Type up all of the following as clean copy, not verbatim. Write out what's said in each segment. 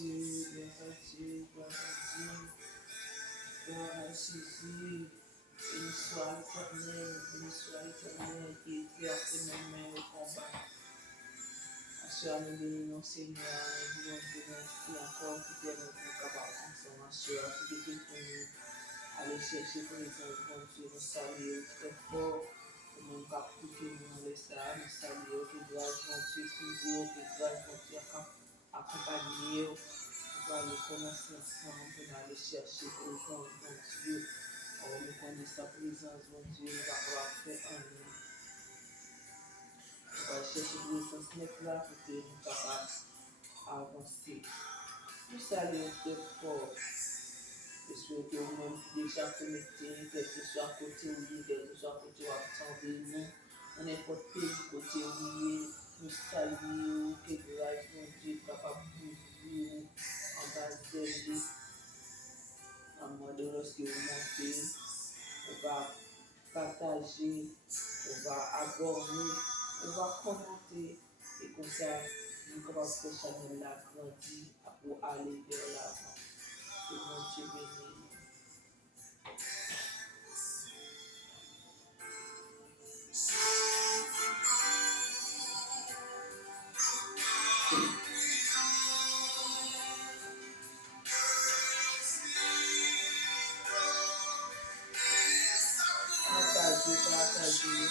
Dieu, gloire à Dieu, gloire à Dieu, gloire à Jésus. Béni soit l'Éternel qui exerce mes mains au combat. Assurez nous bénissons Seigneur, nous voulons te remercier encore pour tes nous capables ensemble, assurez pour que pour nous aller chercher présence, bon Dieu, nous saluons très fort, pour nous capter nous laisser ça, nous saluons que grâce, bon Dieu, toujours, que grâce, bon Dieu, accompagner, pour aller commencer ensemble, pour aller chercher présence, bon Dieu. Oh, nous connaissons sa présence, mon Dieu, nous va pouvoir faire un nous. On va chercher présence net là pour que nous soyons capables d'avancer. Nous saluons très fort. J'espère que vous-même déjà connecté, quel que soit côté où il est, quel que soit côté où attendez nous, on n'importe quel côté où il est, nous saluons, que grâce, mon Dieu, capable d'ouvrir en bas d'elle. À un moment donné, lorsque vous montez, on va partager, on va aborder, on va commenter et comme ça, nous commençons cette chaîne là grandir pour aller vers l'avant. Que mon Dieu bénisse. Partagez.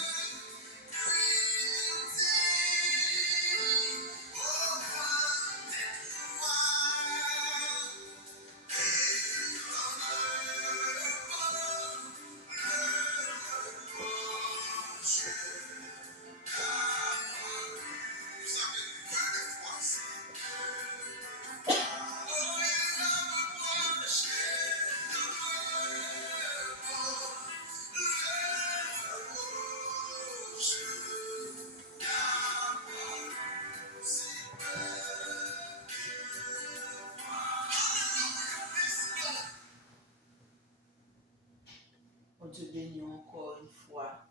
On te bénit encore une fois.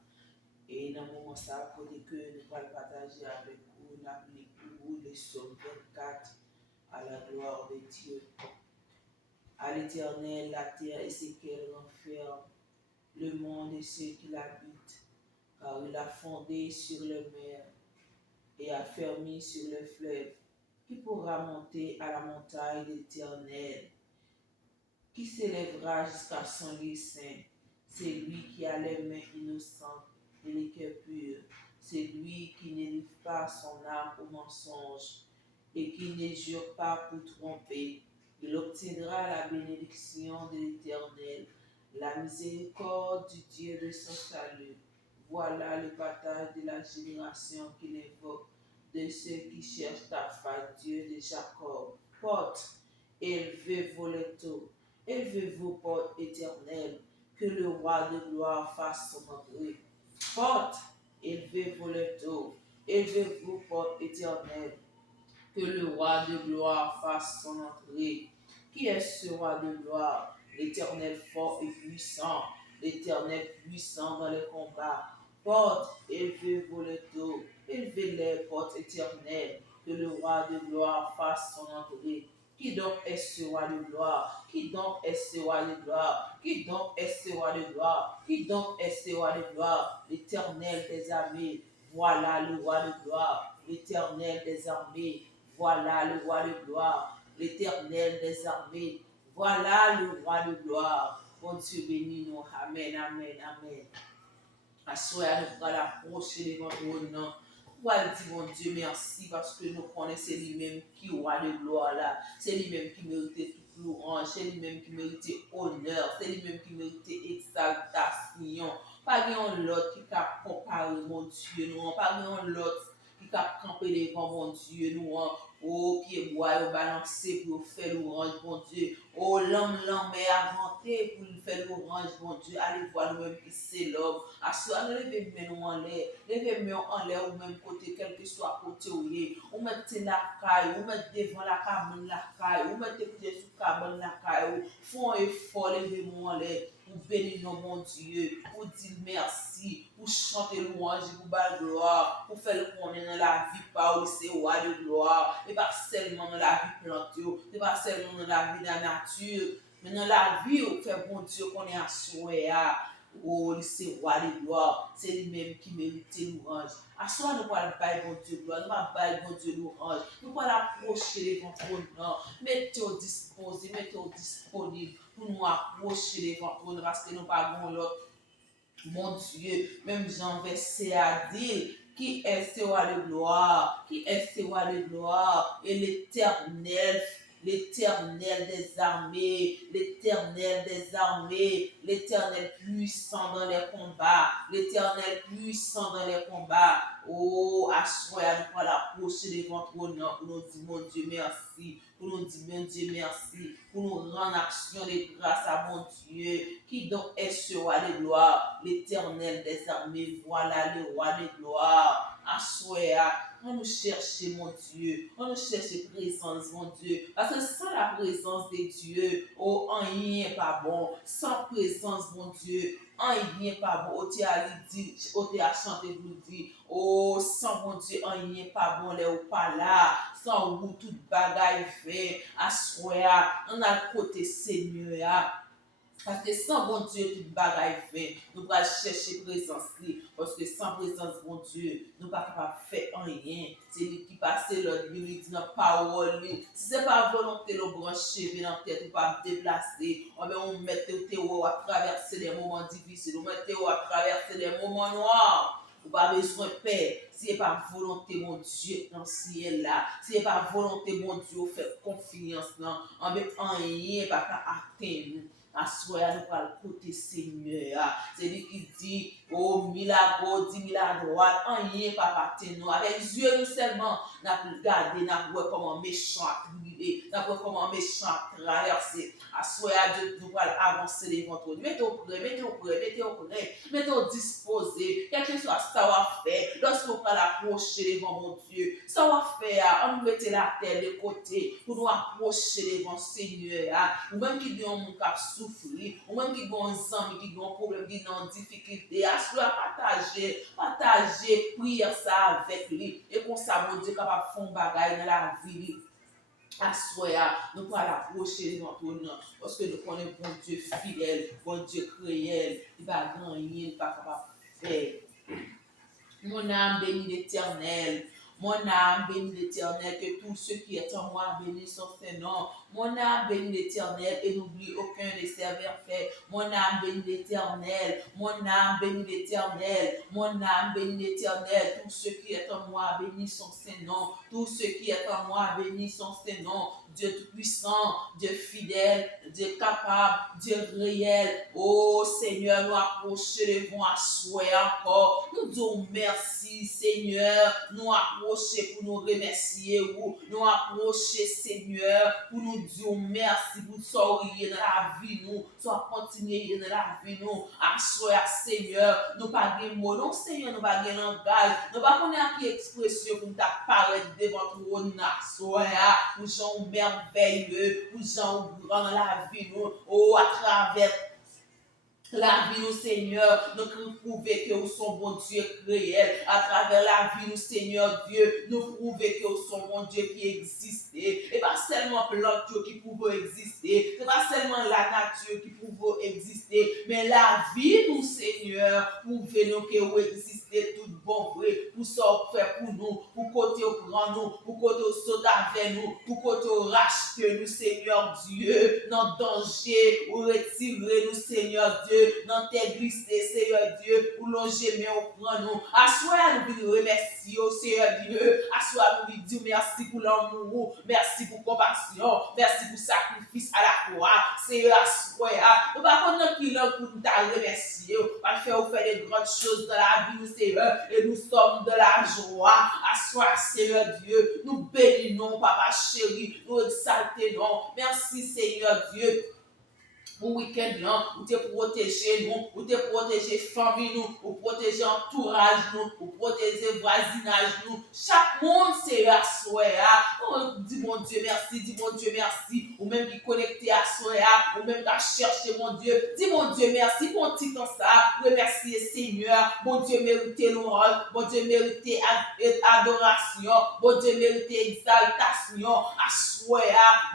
Et dans le moment ça, pour que nous allons partager avec vous, l'applique vous les psaumes 24 à la gloire de Dieu. À l'Éternel, la terre et ce qu'elle renferme, le monde et ceux qui l'habitent, car il a fondé sur les mers et a fermé sur les fleuves. Qui pourra monter à la montagne de l'Éternel? Qui s'élèvera jusqu'à son lieu saint? C'est lui qui a les mains innocentes et les cœurs purs. C'est lui qui n'élève pas son âme au mensonge et qui ne jure pas pour tromper. Il obtiendra la bénédiction de l'Éternel, la miséricorde du Dieu de son salut. Voilà le partage de la génération qu'il évoque, de ceux qui cherchent ta face, Dieu de Jacob. Porte, élevez-vous les taux, élevez-vous, porte éternelle, que le roi de gloire fasse son entrée. Porte, élevez-vous les taux, élevez-vous, porte éternelle, que le roi de gloire fasse son entrée. Qui est ce roi de gloire? L'Éternel fort et puissant, l'Éternel puissant dans les combats. Porte, élevez-vous les taux, élevez-les, portes éternelles, que le roi de gloire fasse son entrée. Qui donc est ce roi de gloire? Qui donc est ce roi de gloire? Qui donc est ce roi de gloire? Qui donc est ce roi de gloire? L'Éternel des armées, voilà le roi de gloire. L'Éternel des armées, voilà le roi de gloire. L'Éternel des armées, voilà le roi de gloire. Bon Dieu béni nous. Amen, amen, amen. Assoyez nous pour l'approcher devant ton nom. Pour dire, mon Dieu, merci parce que nous connaissons lui-même qui est roi de gloire là. C'est lui-même qui méritait toute louange. C'est lui-même qui méritait honneur. C'est lui-même qui méritait exaltation. Pas rien l'autre qui a comparé, mon Dieu, nous. Pas rien l'autre qui a campé devant, mon Dieu, nous. Oh, qui est bois, balancé pour faire l'orange, mon Dieu. Oh, l'homme est inventé pour faire l'orange, mon Dieu. Allez voir nous-mêmes qui c'est l'homme. Assoyez-nous, levez-nous en l'air. Levez-nous en l'air au même côté, quel que soit côté où il est. Ou mettez la caille, ou mettez devant la cabane la caille, ou mettez pied sous cabane la caille. Font effort, levez-nous en l'air. Ou bénissons, mon Dieu. Ou dit merci. merci pour chanter louange, pour bal gloire, pour faire le connaître dans la vie, par où c'est roi de gloire, et pas seulement dans la vie plantée, et pas seulement dans la vie de la nature, mais dans la vie où fait bon Dieu qu'on est assuré. Oh, c'est roi de gloire, c'est lui-même qui mérite louange. À soi, nous allons pas bon Dieu gloire, nous allons pas bon Dieu louange, nous allons approcher devant ton nom, mettez-vous disposé, mettez-vous disponible pour nous approcher devant ton nom, parce que nous pas bon l'autre. Mon Dieu, même Jean verset à dire, qui est ce roi de gloire, qui est ce roi de gloire, et l'Éternel, l'Éternel des armées, l'Éternel des armées, l'Éternel puissant dans les combats, l'Éternel puissant dans les combats. Oh, assoyez nous pour l'approcher devant ton nom, pour nous dire, mon Dieu, merci, pour nous dire, mon Dieu, merci, pour nous rendre action de grâce à mon Dieu, qui donc est ce roi de gloire, l'Éternel des armées, voilà le roi de gloire. Assoyez, on nous cherche, mon Dieu, on nous cherche présence, mon Dieu, parce que sans la présence de Dieu, oh, rien n'est pas bon, sans présence, mon Dieu, rien n'est pas bon, tu as chanté, vous dit, oh, sans mon Dieu, rien n'est pas bon, les ou pas là, sans vous, toute bagaille fait, assoyez, on a le côté Seigneur, parce que sans bon Dieu, toute bagaille fait, nous allons chercher présence, parce que sans présence, bon Dieu, nous ne sommes pas capables de faire rien. C'est lui qui passe l'autre, lui dit dans la parole, si ce n'est pas volonté de brancher dans la tête, ou pas me déplacer, on met Théo à traverser des moments difficiles, on met Théo à traverser des moments noirs. Ou pas besoin de paix. Si ce n'est pas volonté, mon Dieu, dans le ciel là, si ce n'est pas volonté, mon Dieu, faites confiance, non, en rien, pas atteindre nous. Assoyez nous par le côté Seigneur. C'est lui qui dit, oh, 1000 à gauche, 10 000 à droite, rien pas atteindre nous. Avec les yeux nous seulement, nous avons regardé, nous avons vu comment méchant a privé, nous avons vu comment méchant a traversé. Assoyez Dieu, nous allons avancer devant toi. Mettez-vous prêt, mettez-vous prêt, mettez-vous prêt, mettez-vous disposé, quel que soit ce savoir faire, lorsqu'on va l'approcher devant mon Dieu, savoir faire, on nous mette la terre de côté pour nous approcher devant le Seigneur, ou même qui dit on cap souffrir, ou même qui ont un amis qui ont un problème, qui ont une difficulté, à partager, prier ça avec lui, et comme ça, mon Dieu, capable de faire un bagage dans la vie. Assoya, nous pouvons l'approcher devant ton nom, parce que nous connaissons bon Dieu fidèle, bon Dieu réel, il va gagner, il va capable de faire. Mon âme bénit l'Éternel. Mon âme bénit l'Éternel, que tout ce qui est en moi bénisse son Saint-Nom. Mon âme bénit l'Éternel et n'oublie aucun de ses bienfaits. Mon âme bénit l'Éternel. Mon âme bénit l'Éternel. Mon âme bénit l'Éternel. Tout ce qui est en moi bénisse son Saint-Nom. Tout ce qui est en moi bénisse son Saint-Nom. Dieu tout-puissant, Dieu fidèle, Dieu capable, Dieu réel. Oh Seigneur, nous approcher devant à souhait encore. Nous disons merci Seigneur. Nous approcher pour nous remercier. Nous approcher Seigneur pour nous dire merci pour sourire dans la vie nous. Soit continuer dans la vie nous. Assoyer Seigneur. Nous pas de mots. Non Seigneur, nous pas de langage. Nous pas connaître qui expression pour nous apparaître devant ton assoyer. Pour gens merveilleux, pour gens grand dans la vie nous. Oh, à travers la vie, nous, Seigneur, nous prouver que nous sommes bon Dieu réel. À travers la vie, nous, Seigneur Dieu, nous prouver que nous sommes bon Dieu qui existe. Et pas seulement plante qui pouvait exister. C'est pas seulement la nature qui pouvait exister. Mais la vie, nous, Seigneur, prouver nous que vous existez tout bon vrai. Pour ça, faire pour nous. Pour côté au grand nous. Pour côté au saut avec nous. Pour côté au racheter nous, Seigneur Dieu. Dans danger, ou retirer nous, Seigneur Dieu. Dans tes glisser, Seigneur Dieu, pour longer, mais au prend nous. Assoyez nous remercier, Seigneur Dieu. Assoyez nous dire merci pour l'amour, merci pour compassion, merci pour sacrifice à la croix. Seigneur, assoyez. Nous ne pouvons pas qui l'homme pour nous remercier. Parce que vous faites des grandes choses dans la vie, Seigneur, et nous sommes de la joie. Assoyez, Seigneur Dieu. Nous bénissons, Papa chéri, nous exaltons. Merci, Seigneur Dieu. Pour week-end là, pour te protéger nous, pour te protéger famille nous, pour protéger entourage nous, pour protéger voisinage nous. Chaque monde c'est assoyé. Oh, dis mon Dieu merci, dis mon Dieu merci. ou même qui connecté à soi, ou même qui a cherché, mon Dieu. Dis, mon Dieu, merci pour petit temps ça. Remercie, Seigneur. Mon Dieu, mérité louange. Mon Dieu, mérité adoration. Mon Dieu, mérité exaltation. À soi,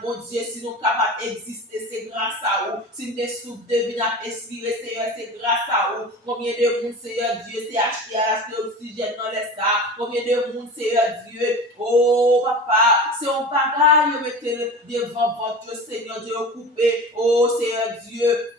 mon Dieu, si nous sommes capables d'exister, c'est grâce à vous. Si nous souffles de vie à inspirer, Seigneur, c'est grâce à vous. Combien de monde, Seigneur Dieu, c'est acheté à l'oxygène dans l'espace. Combien de monde, Seigneur Dieu, oh papa, c'est un bagage, vous mettez devant votre Seigneur Dieu, coupé, oh Seigneur Dieu.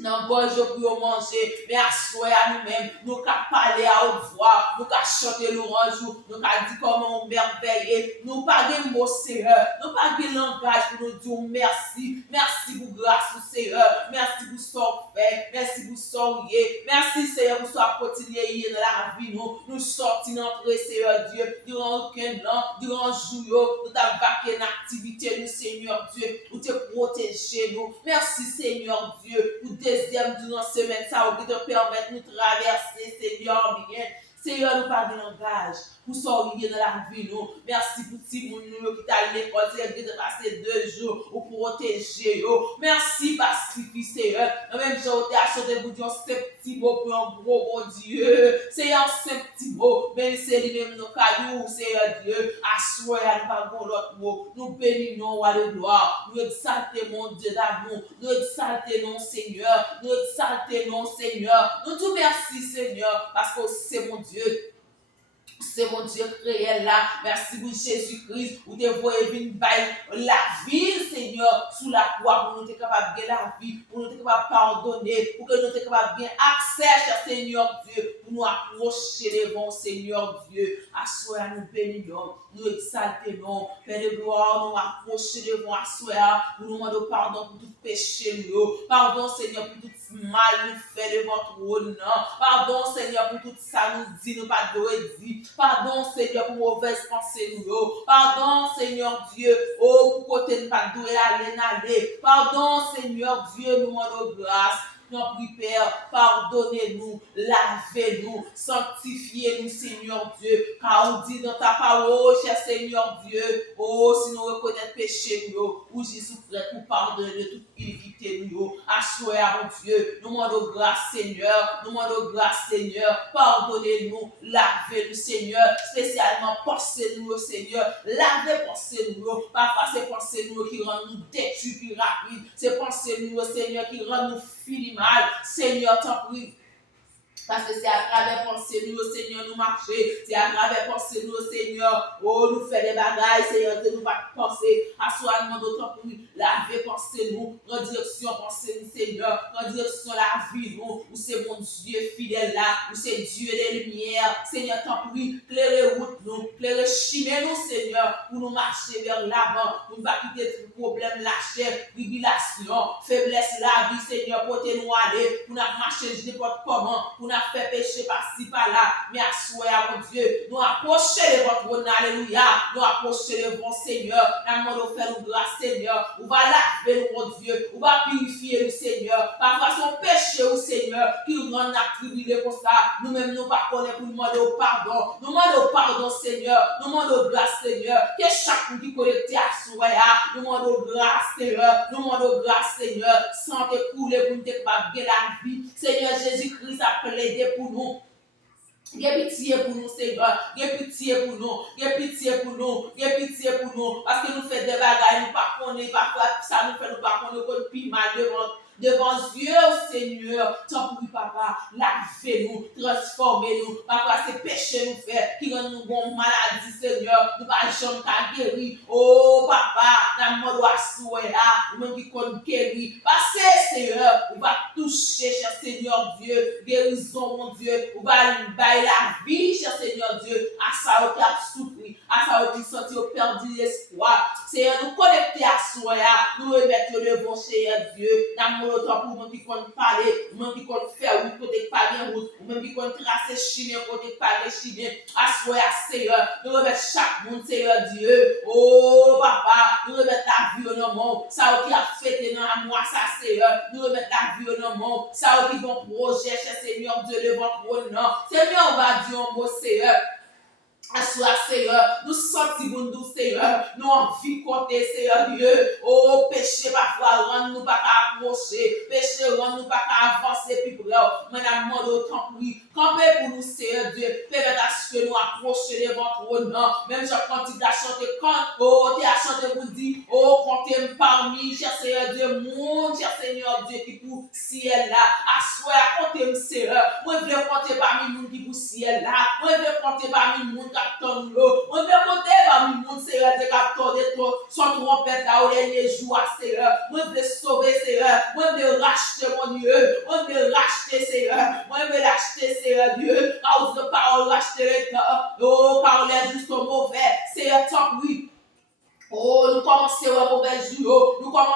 Non, bon, je peux manger, mais à soi à nous-mêmes, nous qu'à parler à haute voix, nous qu'à chanter l'orange, nous qu'à dire comment on merveille, nous pas de mots, Seigneur, nous pas de langage pour nous dire merci, merci pour grâce, Seigneur, merci pour son fait, merci pour son yé, merci, Seigneur, pour son continuer dans la vie, nous sortir dans le Seigneur Dieu, durant aucun an, durant jour, nous t'avons vaqué une activité, nous, Seigneur Dieu, pour te protéger, nous, merci, Seigneur Dieu, pour deuxième durant la semaine, ça qui te permettre de nous traverser, Seigneur, bien. Seigneur, nous pas de langage pour sortir dans la vie, nous. Merci pour petit monde qui t'a à l'école, Seigneur, de passer 2 jours pour protéger. Merci, pacifier, Seigneur. Même j'ai acheté pour dire un petit mot pour un gros bon Dieu. Seigneur, un petit mot, même c'est lui-même nos cailloux, Seigneur Dieu. Assoyez, nous pas l'autre mot. Nous bénissons à la gloire. Nous exaltons mon Dieu d'amour. Nous exaltons, Seigneur. Nous exaltons, Seigneur. Nous te merci, Seigneur, parce que c'est mon Dieu. C'est mon Dieu réel là. Merci pour Jésus-Christ. Où te voyez venir la vie, Seigneur, sous la croix pour nous être capables de gagner la vie, pour nous être capables de pardonner, pour que nous être capables de gagner accès, cher Seigneur Dieu, pour nous approcher devant Seigneur Dieu. Assoya nous bénissons, nous exaltons, Père de gloire, nous approcher devant Assoya, pour nous demander pardon pour tout péché, pardon Seigneur pour tout mal nous fait devant trône. Pardon Seigneur pour tout ça nous dit, nous pas de dire. Pardon Seigneur pour mauvaise pensée nous. Pardon Seigneur Dieu, oh pour côté ne pas doué aller. Pardon Seigneur Dieu, nous demandons grâce. Nous prions, Père, pardonnez-nous, lavez-nous, sanctifiez-nous, Seigneur Dieu, car on dit dans ta parole, cher Seigneur Dieu, oh, si nous reconnaissons péché, ou Jésus prêt pour pardonner de toute iniquité, nous, assurez à mon Dieu, nous demandons grâce, Seigneur, nous demandons grâce, Seigneur, pardonnez-nous, lavez-nous, Seigneur, spécialement pensez-nous, Seigneur, lavez pensez-nous, parfois c'est pensez-nous qui rendent nous détruits plus rapide, c'est pensez-nous, Seigneur, qui rendent nous finis mal, Seigneur, t'en prie. Parce que c'est à travers penser nous, Seigneur, nous marcher. C'est à travers penser nous, Seigneur. Oh, nous faire des bagailles, Seigneur, que nous pas penser. À soi, nous d'autant plus. Laver penser nous. En direction penser nous, Seigneur. En direction la vie, nous. Où c'est mon Dieu fidèle là. Où c'est Dieu des lumières. Seigneur, t'en prie. Clairez route nous. Clairez chemin nous, Seigneur. Pour nous marcher vers l'avant. Pour ne pas quitter tout problème, la chair, tribulation, faiblesse, la vie, Seigneur. Pour te nous aller. Pour nous marcher n'importe comment. Pour nous fait péché par-ci par-là, mais assoyez à mon Dieu, nous approcher de votre trône, alléluia, nous approcher de votre Seigneur, nous demandons faire nous grâce, Seigneur, on va laver nous, mon Dieu, on va purifier le Seigneur, parfois son péché au Seigneur, qui nous rend attribué comme ça, nous-mêmes nous pas connaître pour nous demander pardon, nous demandons pardon, Seigneur, nous demandons grâce, Seigneur, que chacun qui connecté à soi, nous demandons grâce, Seigneur, nous demandons grâce, Seigneur, sans te couler pour nous capable de la vie, Seigneur Jésus-Christ a plaidé pour nous. Gè pitié pour nous, Seigneur. Gè pitié pour nous. Gè pitié pour nous. Gè pitié pour nous. Parce que nous faisons des bagailles, nous pas connaissons, parfois ça nous fait nous pas connaître qu'on pile mal devant Dieu, Seigneur. Tant pis, papa, lavez-nous, transformez-nous. Parfois c'est péché nous fait qui rend nous bon maladie, Seigneur. Nous pas jamais qu'à guérir. Oh, papa, dans mon doigt souhait là, nous qui qu'on guérir. Passez, Seigneur, on va toucher, cher Seigneur Dieu, guérison, mon Dieu. On va bailler la vie, cher Seigneur Dieu, à ça qui a souffert, à ça qui senti perdu l'espoir. Seigneur, nous connecter à soi, nous remettre devant, Seigneur Dieu, dans mon temps pour moi qui compte parler, moi qui compte faire route côté pas route, ou même qui compte tracer chemin côté pas chemin. À soi, Seigneur, nous remettre chaque monde, Seigneur Dieu. Oh, papa, nous remettre la vie au nom, ça qui a fait dans moi, ça, Seigneur, nous remettre la vie au nom, ça qui bon projet, cher Seigneur Dieu, devant votre nom. Seigneur, on va dire un mot, Seigneur. À soi, Seigneur, nous sortis pour nous, Seigneur. Seigneur, nous envie compter, Seigneur Dieu. Oh, péché parfois, rend-nous pas qu'à approcher. Péché, rend-nous pas qu'à avancer plus près. Madame, demande autant pour lui. Campez pour nous, Seigneur Dieu. Permettez à ce que nous approchions devant ton nom. Même quand tu as chanté, oh, tu as chanté pour dire, oh, comptez parmi, cher Seigneur Dieu, mon cher Seigneur Dieu, qui pour ciel là. Assoir, comptez, Seigneur. Moi, je veux compter parmi nous qui pour ciel là. Moi, je veux compter parmi nous qui attendent l'eau. Moi, je veux compter parmi nous, Seigneur Dieu, qui attendent son trompette là, où les jours, Seigneur. Moi, je veux sauver, Seigneur. Moi, je veux racheter mon Dieu. Moi, je veux racheter, Seigneur. Moi, je veux l'acheter, Seigneur Dieu. Car de parole, racheter le temps. Oh, car les justes sont mauvais. Seigneur, tant oui. Oh, nous commençons à mauvais jour, nous commençons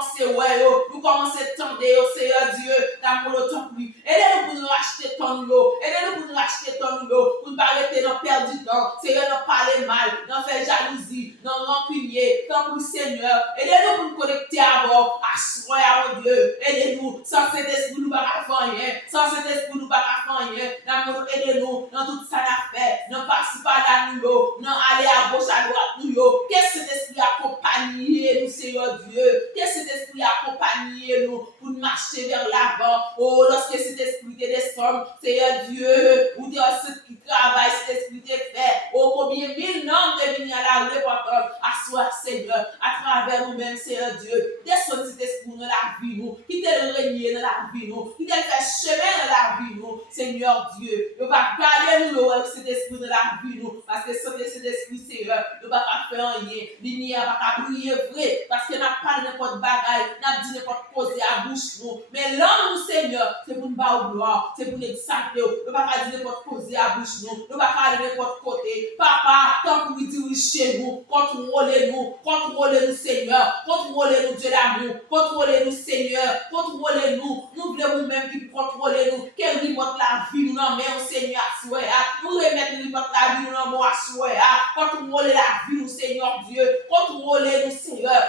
nous commençons à tendre, Seigneur Dieu, d'amour le temps plus. Aidez-nous pour nous racheter ton lot, aidez-nous pour nous racheter ton lot, pour ne pas arrêter de perdre du temps, Seigneur, de parler mal, d'en faire jalousie, d'en rancunier, tant pour Seigneur. Aidez-nous pour nous connecter à vous, à mon Dieu, aidez-nous, sans cet esprit nous ne pouvons pas faire rien, sans cet esprit nous ne pouvons pas faire rien, d'amour, aidez-nous dans tout ça n'a fait, non participer à nous, non aller à gauche, à droite, nous, qu'est-ce que cet esprit a accompagner nous, Seigneur Dieu. Que cet esprit accompagne nous pour marcher vers l'avant. Oh, lorsque cet esprit te descend, Seigneur Dieu, ou Dieu, ce qui travaille, cet esprit te fait. Oh, combien mille noms te viennent à la repentance. Assois, Seigneur, à travers nous-mêmes, Seigneur Dieu. Descends cet esprit dans la vie, nous. Qui te le régner dans la vie, nous. Qui te le fait chemin dans la vie, nous. Seigneur Dieu, nous va garder nous avec cet esprit dans la vie, nous. Parce que sans cet esprit, Seigneur, nous ne va pas faire rien. Lumière va prier vrai, parce que n'a pas n'importe bagaille, n'a dit n'importe cause à bouche nous. Mais l'homme nous, Seigneur, c'est pour nous battre gloire, c'est pour nous exalter. Nous va pas dire n'importe cause à bouche nous, nous va pas aller n'importe côté. Papa, tant que vous dirigez nous, contrôlez-nous, Seigneur, contrôlez-nous Dieu d'amour, contrôlez-nous Seigneur, contrôlez-nous. Nous voulons nous-mêmes qui contrôlez nous, qu'elle remonte la vie nous en main au Seigneur à nous remettre la vie nous en main à contrôlez la vie nous Seigneur Dieu, contrôlez-nous, Seigneur.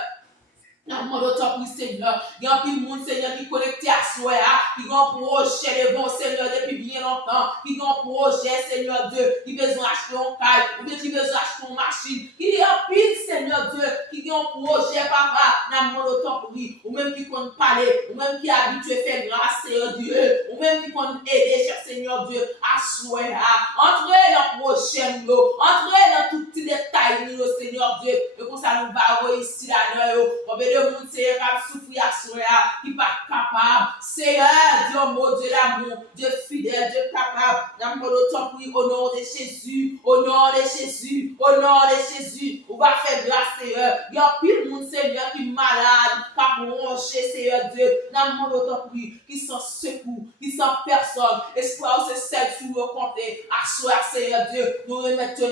Nous demandons tant pour Seigneur. Il y a un peu de monde, Seigneur, qui est connecté à soi, qui a un projet de bon, Seigneur, depuis bien longtemps, qui a un projet, Seigneur Dieu, qui a besoin d'acheter un caille, ou bien qui a besoin d'acheter une machine. Il y a un pile, Seigneur Dieu, qui a un projet, papa, nous demandons tant pour lui, ou même qui compte parler, ou même qui est habitué à faire grâce, Seigneur Dieu, ou même qui compte aider, cher Seigneur Dieu, à soi, entrez dans le projet, entrez dans tout petit détail, Seigneur Dieu, et comme ça nous va réussir là-dedans, le monde Seigneur qui souffrir à soi, qui pas capable. Seigneur, Dieu mon Dieu d'amour, Dieu fidèle, Dieu capable. D'amour autant pour au nom de Jésus, au nom de Jésus, au nom de Jésus. On va faire grâce, Seigneur. Il y a pile de monde, Seigneur, qui est malade, qui a bronché, Seigneur Dieu. D'amour autant pour qui sont secours, qui sont personne. Espoir, c'est celle sous le compte. À soi, Seigneur Dieu, nous remettons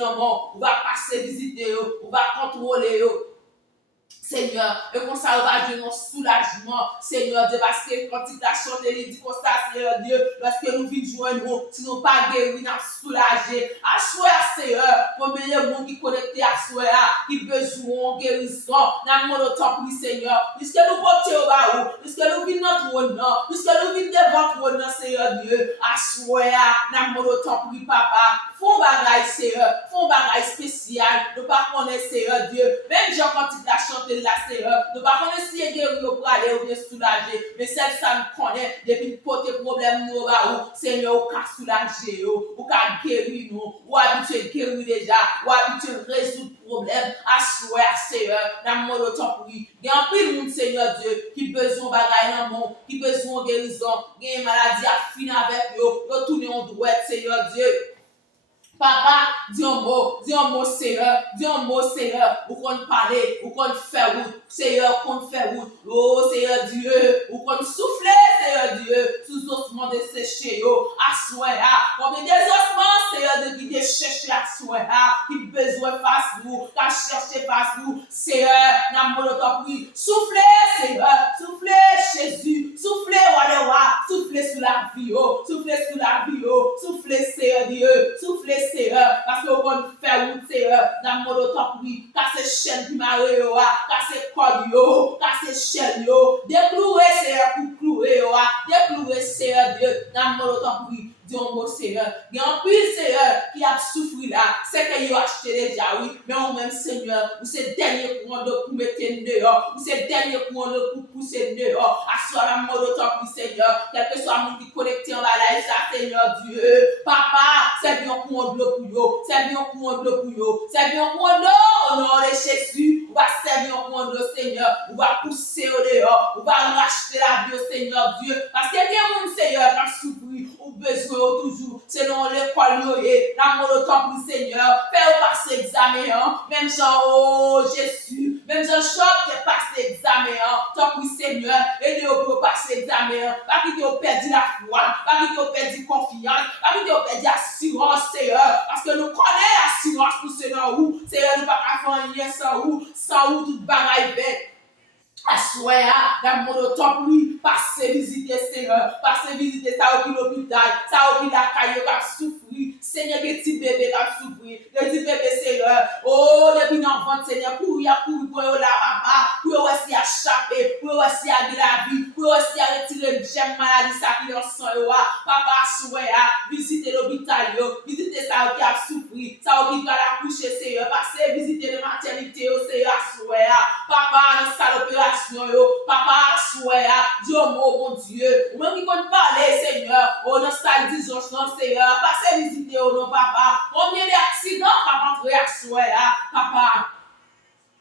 on va passer visiter, on va contrôler. Seigneur, et comme ça, on va donner un soulagement, Seigneur Dieu, parce que quand il t'a chanté, il dit comme ça, Seigneur Dieu, lorsque nous vivons joindre, si nous pas guéris, nous soulager. À soi, Seigneur, combien de monde qui connecté à soi, qui besoin de guérison, dans mon temps pour Seigneur, puisque nous portons au bas, puisque nous vivons notre nom, puisque nous vivons devant votre nom, Seigneur Dieu, à soi, dans mon temps pour papa, font bagaille, Seigneur, font bagaille spécial, nous pas connaître, Seigneur Dieu, même Jean, quand il t'a chanté, la Seigneur, nous ne pouvons pas essayer de guérir pour aller ou bien soulager, mais celle ça nous connaît, depuis nous porter problème, nous, Seigneur, ou qu'à soulager, ou qu'à guérir nous, ou habitué à guérir déjà, ou habitué à résoudre problème, à soi, Seigneur, dans mon temps pour lui. Il y a un peu de monde, Seigneur Dieu, qui besoin de bagaille dans le monde, qui besoin de guérison, qui a une maladie à finir avec eux, retourner en droit, Seigneur Dieu. Papa, dis un mot, Seigneur, ou qu'on parle, ou qu'on fait route, Seigneur, qu'on fait route, oh Seigneur Dieu, ou qu'on souffle, Seigneur Dieu, sous ossements desséchés, à soi, comme des ossements, Seigneur Dieu, qui déchèchent à soi, qui besoin face nous, qui cherche face nous, Seigneur, dans mon temps, oui, soufflez, Seigneur, soufflez, Jésus, soufflez, soufflez sous la vie, soufflez sous la vie, soufflez, Seigneur Dieu, soufflez, Seigneur, parce qu'on va faire route, Seigneur, dans mon temps, oui, casser chaîne qui m'a casser corde, casser chaîne, déclouer, Seigneur, pour clouer, déclouer, Seigneur Dieu, dans mon temps, oui. Dis un mot, Seigneur. Il y a un peu, Seigneur, qui a souffert là. C'est qu'il a acheté marché déjà, oui. Mais on même, Seigneur, ou c'est dernier courant de pour mettre dehors, ou c'est dernier courant de pour pousser dehors. Assois la mort de ton plus, Seigneur. Quel que soit le monde qui connecté en la life, ça, Seigneur Dieu. Papa, c'est bien courant de l'eau pour yo. C'est bien courant de l'eau pour yo. C'est bien courant de l'eau au nom de Jésus. On va servir en courant de l'eau, Seigneur. On va pousser au dehors. On va racheter la vie au Seigneur Dieu. Parce qu'il y a des gens, Seigneur, qui ont souffert ou besoin toujours. Selon l'école, la mort de ton plus, Seigneur. Fais-le passer examen. Même Jean, oh Jésus. Même Jean Choc qui passe examen. Ton plus, Seigneur. Aidez-vous pour passer examen. Pas qu'il ait perdu la foi. Pas qu'il ait perdu confiance. Pas qu'il ait perdu assurance, Seigneur. Parce que nous connaissons assurance pour ce dans où. Seigneur, nous ne pouvons pas faire rien sans où toute bagaille bête. Assoya, la monotone, oui, passez visiter, Seigneur, passez visiter ça au l'hôpital, ça au la caille qui a souffert, Seigneur, des petits bébés qui a souffert, des petits bébés, Seigneur, oh, depuis l'enfant, Seigneur, pour la papa, pour aussi échapper, pour aussi aller la vie, pour aussi retirer le gemme maladie, ça qui est en sang, papa, assoya, visiter l'hôpital, visiter ça qui a souffert, ça qui doit la coucher, Seigneur, passez visiter la maternité, Seigneur, assoya, papa, dans sa opération. Papa, soya, Dieu, mon Dieu, ou même qui compte parler, Seigneur, au nom de disons, Seigneur, passez visiter au nom, papa, combien d'accidents, papa, soya, papa.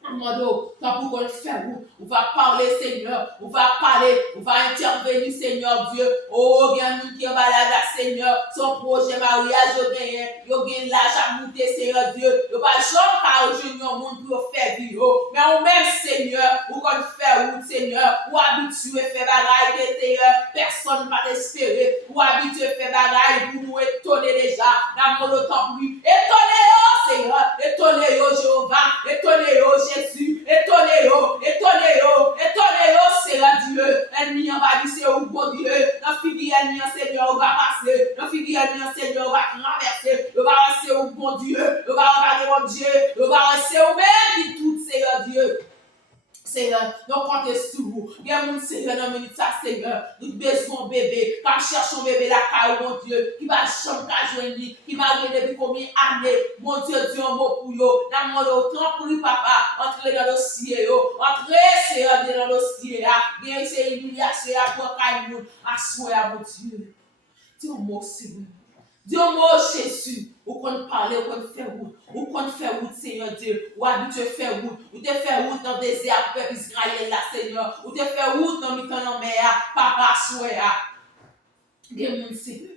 Amado, tant pour qu'on fait, on va parler, Seigneur, on va parler, on va intervenir, Seigneur Dieu. Oh, bien nous qui est malade, Seigneur, son projet mariage, il y a l'âge à monter, Seigneur Dieu. Il n'y a pas de chose car aujourd'hui, au monde pour faire vivre. Mais on même, Seigneur, ou qu'on fait route, Seigneur, ou habitué à faire bagaille, Seigneur, personne ne va espérer, ou habitué à faire bagaille pour nous étonner déjà. Dans le temps, lui, étonnez-vous, Seigneur, étonnez-vous, Jéhovah, étonnez-vous, Jésus, étonnez-vous, étonnez-vous, étonnez-vous, Seigneur Dieu. Ennemi, on va dire, c'est où, bon Dieu. Dans figure, ennemi, Seigneur, on va passer. Dans figure, ennemi, Seigneur, on va traverser. On va rester où, bon Dieu. On va regarder, mon Dieu. On va rester où, même, dit tout, Seigneur Dieu. Seigneur, nous comptons sur vous. Il y a un Seigneur dans le minute, Seigneur. Nous besoin bébé. Quand cherchons bébé la caille, mon Dieu, qui va jamais joindre, qui va venir depuis combien d'années. Mon Dieu, Dieu, un mot pour vous. Dans mon autant pour lui, papa, entrez dans le dossier, entrez, Seigneur, dans le dossier. Bien, c'est humiliation pour caille, assoyez, mon Dieu. Dieu, mon Seigneur. Dieu, mon Jésus, ou qu'on parle, ou qu'on fait route, ou qu'on fait route, Seigneur Dieu, ou habitué faire route, ou te fait route dans le désert, peuple Israël, là, Seigneur, ou te fait route dans le temps en mer, papa, soya. Dieu, mon Seigneur.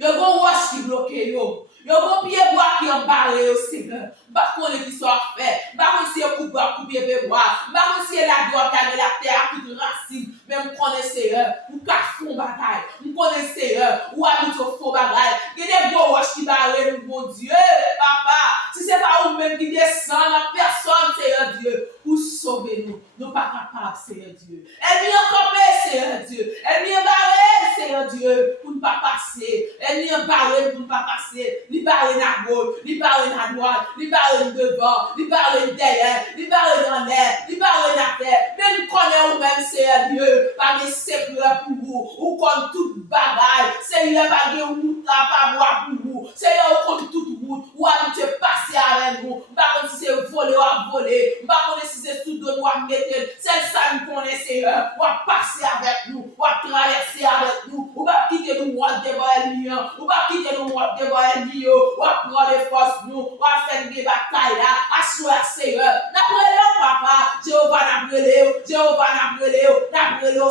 Le bon roche qui bloque, yo. Le bon pied bois qui en barré, Seigneur. Par contre, qui soit fait. Par contre, si vous couper bébé bois. Par contre, si la droite de la terre, toute racine. Même connaissez, ou qu'à fond bataille. Vous connaissez, ou habite au fond bataille. Il y a des gros roches qui barrent, mon Dieu, papa. Si ce n'est pas vous-même qui descend, la personne, Seigneur Dieu, pour sauver nous. Nous pas capables, Seigneur Dieu. Elle vient camper, Seigneur Dieu. Elle vient barrer, Seigneur Dieu, pour ne pas passer. Elle vient barrer pour ne pas passer. Li barrer à gauche, li barrer à droite, li barrer devant, li barrer derrière, li barrer dans l'air, li barrer à terre. Mais nous connaissons même, Seigneur Dieu, par des secrets pour vous, ou comme toute bagaille. Seigneur, par des routes là, pas boire pour vous. Seigneur, ou comme toute route, ou habitué passer avec nous. Par contre, si c'est voler ou à voler, par contre, si c'est tout de nous à mettre, c'est ça nous connaît, Seigneur, ou à passer avec nous, ou à traverser avec nous, ou à quitter nous, ou à dévoiler l'union, ou à quitter nous, ou à dévoiler l'union, ou à prendre les forces nous, ou à faire des batailles là, à soir, Seigneur. N'appelez-le, papa, Jéhovah, n'appelez-le,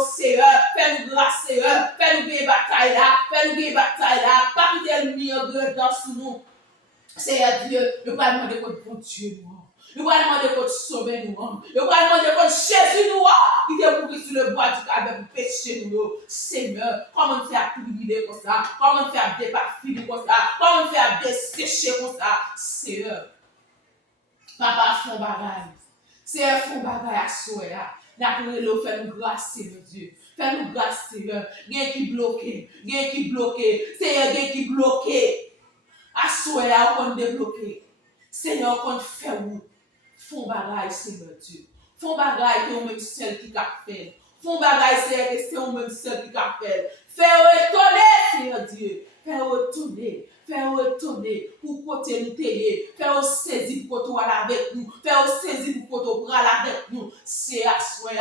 Seigneur, fais-nous grâce, Seigneur, fais-nous des batailles là, pas quitter l'union de dans sous nous. Seigneur Dieu, nous pas demander contre bon Dieu nous. Nous pas demander contre sauver nous. Nous pas demander contre Jésus nous qui te mourir sur le bois du calvaire pour pécher nous. Seigneur, comment faire privilégier comme ça? Comment faire départir comme ça? Comment faire dessécher comme ça? Seigneur, papa font bagaille. Seigneur font bagaille à soi. N'appelez-le, fais-nous grâce, Seigneur Dieu. Fais-nous grâce, Seigneur. Rien qui bloque. Seigneur, rien qui bloque. Assoya, on débloqué. Seigneur, on fait où? Font bagaille, Seigneur Dieu. Font bagaille que même seul qui a fait. Font bagaille, Seigneur, que c'est même seul qui a fait. Fais retourner, Seigneur Dieu. Fais retourner. Faire retourner pour côté nous payer. Faire saisir pour côté avec nous. Faire saisir pour côté bras avec nous. C'est à soi.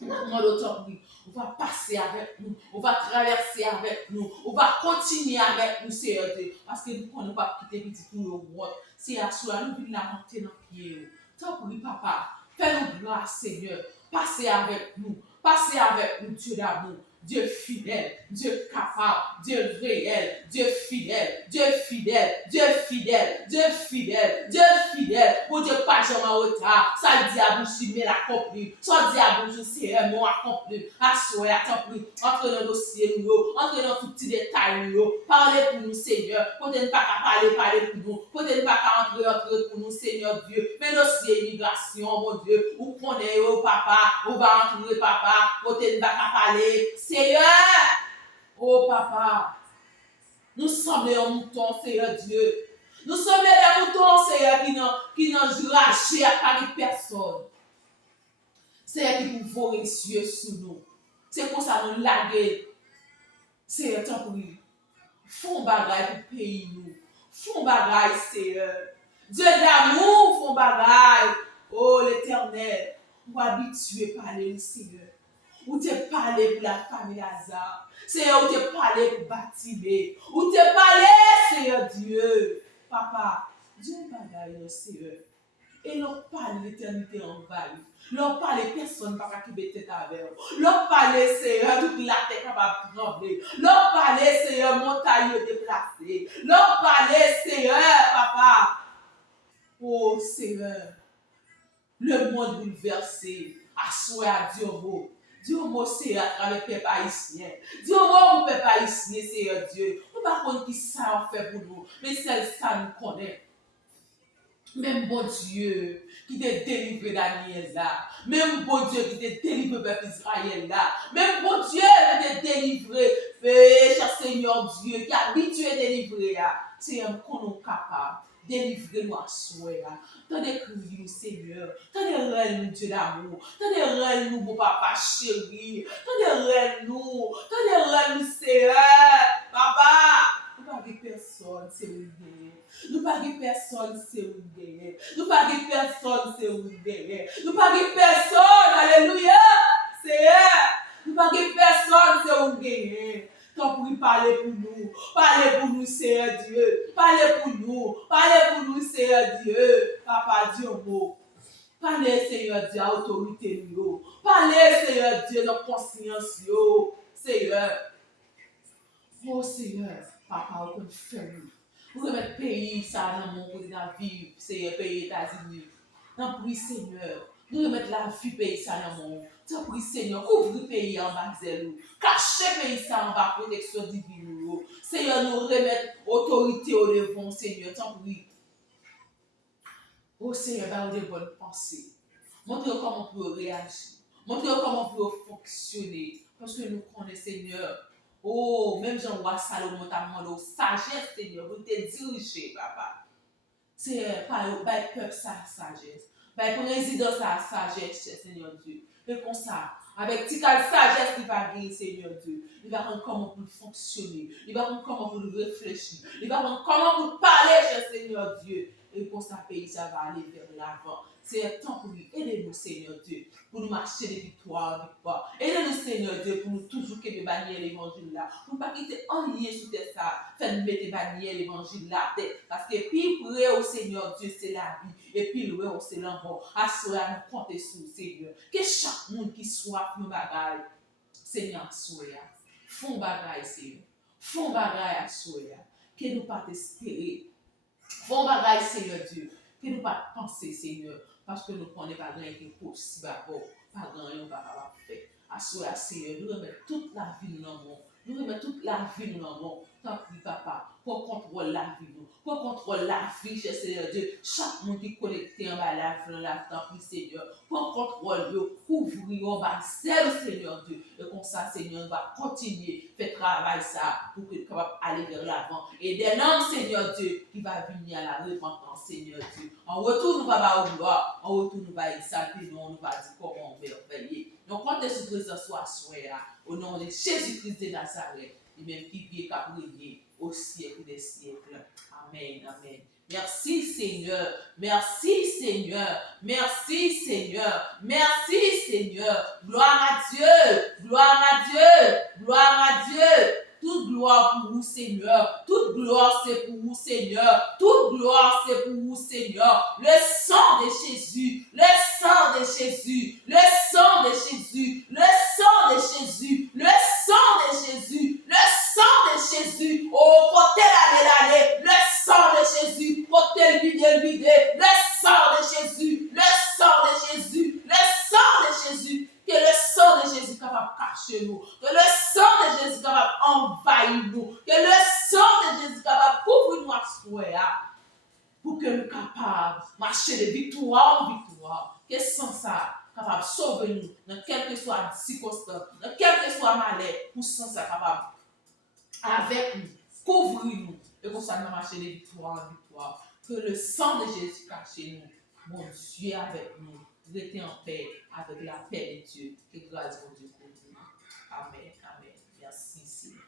On va passer avec nous, on va traverser avec nous, on va continuer avec nous, Seigneur Dieu. Parce que nous ne pouvons pas quitter petit tout le monde. C'est à soi, nous voulons la monter dans le pied. Tant pis, papa, fais-nous grâce, Seigneur. Passez avec nous, passez avec nous, Dieu d'amour. Dieu fidèle, Dieu capable, Dieu réel, Dieu fidèle, Dieu fidèle, Dieu fidèle, Dieu fidèle, Dieu fidèle. Pour Dieu, pas jamais en retard. Ça dit à vous, mais l'accompli. Soit dit à vous, c'est un mot accompli. Assoyez, tant pis. Entre dans le dossier, entre dans tout petit détail, parlez pour nous, Seigneur. Peut-être ne pas parler pour nous. Peut-être ne pas entrer pour nous, Seigneur Dieu. Mais dossier immigration, mon Dieu. Ou prenez, papa, ou va entrer, papa. Peut-être ne pas parler. Seigneur, oh papa, nous sommes des moutons, Seigneur Dieu. Nous sommes des moutons, Seigneur, qui n'ont lâché à Paris personne. Seigneur, qui vous voler cieux sous nous. C'est pour ça que nous laguer. Seigneur, tant pis. Font bagaille pour payer nous. Font bagaille, Seigneur. Dieu d'amour, font bagaille. Oh l'Éternel, vous habituez par les Seigneur. Ou te parler pour la famille Lazare. Seigneur, ou te parler pour Batimé. Ou te parler, Seigneur Dieu. Papa, Dieu bagaille, Seigneur. Et leur parle l'éternité en vaille. Leur parle personne pas qui met tête avec eux. Leur parle, Seigneur, toute la tête capable de trembler. Leur parle, Seigneur, montagne déplacée. Leur parle, Seigneur, papa. Oh, Seigneur, le monde bouleversé. Assois à Dieu mot. Dieu mot, c'est à travers le peuple haïtien. Dieu mot, le peuple haïtien, Seigneur Dieu. Nous ne savons pas qui ça en fait pour nous. Mais c'est ça nous connaît. Même bon Dieu qui t'a délivré Daniel là. Même bon Dieu qui t'a délivré peuple Israël là. Même bon Dieu qui t'a délivré, cher Seigneur Dieu, qui a habitué à délivrer là. Seigneur, qu'on est capable. Délivrer-nous à soi. Tendez crier, Seigneur. Tendez nous, Dieu d'amour. Tendez nous, mon papa chéri. Tendez nous. Tendez nous, Seigneur. Papa, nous ne parlons personne, c'est où. Nous ne parlons personne, c'est où. Nous ne parlons personne, c'est où. Nous ne parlons personne, alléluia. Seigneur. Nous ne parlons personne, c'est où. Tant pour parler pour nous. Parlez pour nous, Seigneur Dieu. Parlez pour nous. Parlez pour nous, Seigneur Dieu. Papa Dieu, beau. Parlez, Seigneur Dieu, à autorité. Parlez, Seigneur Dieu, dans conscience. Seigneur. Oh, Seigneur. Papa, on peut faire. Vous remettez pays, ça, dans mon côté, dans la vie, Seigneur, pays États-Unis. Tant pis, Seigneur. Nous remettons la vie pays, ça, dans mon. Tant pis, Seigneur, ouvre le pays en bas de nous. Cachez le pays, ça, en bas, protection divine. Seigneur, nous remettons autorité au devant, Seigneur. Tant pis. Oh, Seigneur, dans des bonnes pensées. Montrez-nous comment on peut réagir. Montrez-nous comment on peut fonctionner. Parce que nous connaissons, Seigneur. Oh, même Jean-Roi Salomon t'a demandé sagesse, Seigneur, pour te diriger, papa. C'est par le peuple sa sagesse. Par la résidence sa sagesse, Seigneur Dieu. Et comme ça, avec petite sagesse qui va guérir, Seigneur Dieu, il va rendre comment pour fonctionner, il va rendre comment pour réfléchir, il va rendre comment pour parler, cher Seigneur Dieu. Et pour ça, pays, ça va aller vers l'avant. C'est un temps pour lui. Aidez-nous, Seigneur Dieu, pour nous marcher de victoire en victoire. Aidez-nous, Seigneur Dieu, pour nous toujours que bannir l'évangile là. Pour ne pas quitter en lien sous tes ça. Faites-nous mettre bannir l'évangile là. Parce que puis pour au Seigneur Dieu, c'est la vie. Et puis le c'est l'amour. Assurez à nous compter sur le Seigneur. Que chaque monde qui soit nos bagailles, Seigneur, assurez. Font bagaille, Seigneur. Font bagaille, assurez. Que nous pas espérer. Font bagaille, Seigneur Dieu. Que nous pas penser, Seigneur. Parce que nous ne connaissons pas rien qui est possible d'abord. Pas grand rien pas capable de faire. Assurez, Seigneur, nous remettons toute la vie dans le monde. Nous remettons toute la vie dans le monde. Tant pis, papa, pour contrôler la vie, pour contrôler la vie, cher Seigneur Dieu. Chaque monde qui est connecté en bas la vie, dans la tant pis, Seigneur. Pour contrôler, couvrir en bas, Seigneur Dieu. Et comme ça, Seigneur, on va continuer, faire travail ça, pour que nous capable aller vers l'avant. Et des noms, Seigneur Dieu, qui va venir à la repentance, Seigneur Dieu. En retour, nous va avoir gloire. En retour, nous va exalter, nous va dire comment on va veiller. Donc, quand est-ce que ce soit au nom de Jésus-Christ de Nazareth, et même qui vit qu'à briller, au siècle des siècles. Amen, amen. Merci Seigneur, merci Seigneur, merci Seigneur, merci Seigneur. Gloire à Dieu, gloire à Dieu, gloire à Dieu. Toute gloire pour vous Seigneur, toute gloire c'est pour vous Seigneur, toute gloire c'est pour vous Seigneur. Le sang de Jésus, le sang de Jésus, le sang de Jésus, le sang de Jésus, le sang de Jésus, le sang de Jésus. Oh, côté l'aller, le sang de Jésus, côté le vide, le sang de Jésus, le sang de Jésus, le sang de Jésus. Que le sang de Jésus capable de cacher nous, que le sang de Jésus capable d'envahir nous, que le sang de Jésus capable de couvrir nous à soi, pour que nous capables de marcher de victoire en victoire. Que sans ça, capable de sauver nous, dans quelle que soit la circonstance, dans quel que soit malheur, pour sans ça capable avec nous, couvrir nous, et pour ça nous marcher de victoire en victoire. Que le sang de Jésus cache nous, mon Dieu avec nous. Restez en paix avec la paix de Dieu. Que grâce à Dieu pour vous. Amen. Amen. Merci, Seigneur.